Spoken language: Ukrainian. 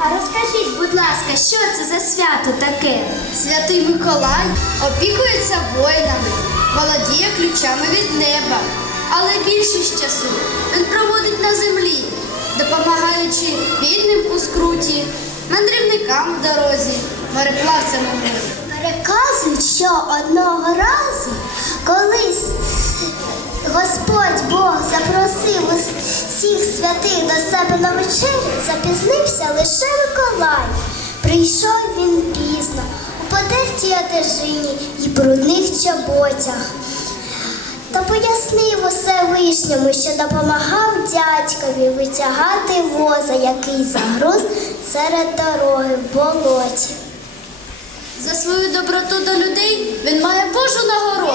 А розкажіть, будь ласка, що це за свято таке? Святий Миколай опікується воїнами, володіє ключами від неба. Але більшість часу він проводить на землі, допомагаючи бідним у скруті, мандрівникам в дорозі, мореплавцям у морі. Переказують, що одного разу, всіх святих до себе на вечерю, запізнився лише Миколай. Прийшов він пізно, у потертій одежині і брудних чоботях. Та пояснив усе вишньому, що допомагав дядькові витягати воза, який загруз серед дороги в болоті. За свою доброту до людей він має Божу нагороду.